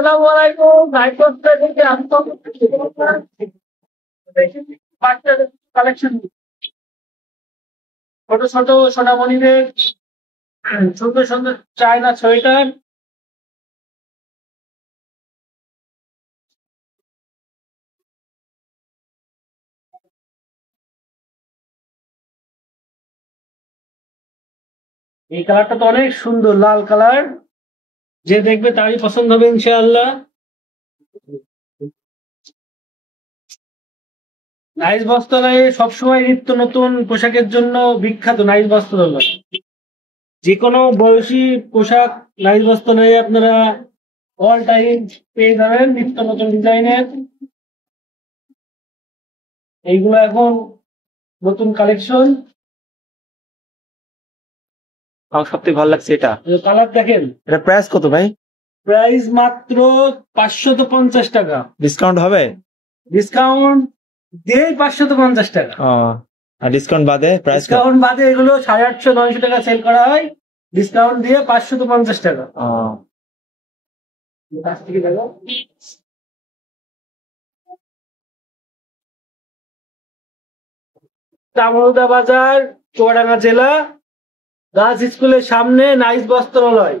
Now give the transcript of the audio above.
আসসালামু আলাইকুম। নাইকোস্টার থেকে বাচ্চাদের কালেকশন, ছোট ছোট সোনামণিদের সুন্দর সুন্দর চায়না সোয়েটার। এই কালারটা তো অনেক সুন্দর, লাল কালার। যে দেখবে তারই পছন্দ হবে ইনশাআল্লাহ। নাইস বস্ত্রালয়ে সবসময় নিত্য নতুন পোশাকের জন্য বিখ্যাত। নাইস বস্ত্রালয় যে কোনো বয়সী পোশাক নাইস বস্ত্রালয়ে আপনারা অল টাইম পেয়ে যাবেন, নিত্য নতুন ডিজাইনের। এইগুলো এখন নতুন কালেকশন। আমার সবথেকে ভালো লাগছে এটা। কালার দেখেন। এটা প্রাইস কত ভাই? প্রাইস মাত্র 550 টাকা। ডিসকাউন্ট হবে? ডিসকাউন্ট দিয়ে 550 টাকা। আর ডিসকাউন্ট বাদে প্রাইস? ডিসকাউন্ট বাদে এগুলো 850-900 টাকা সেল করা হয়, ডিসকাউন্ট দিয়ে 550 টাকা। কাছ থেকে দেখো। চামরুদা বাজার, চুয়াডাঙ্গা জেলা, গার্লস স্কুলের সামনে নাইস বস্ত্রালয়।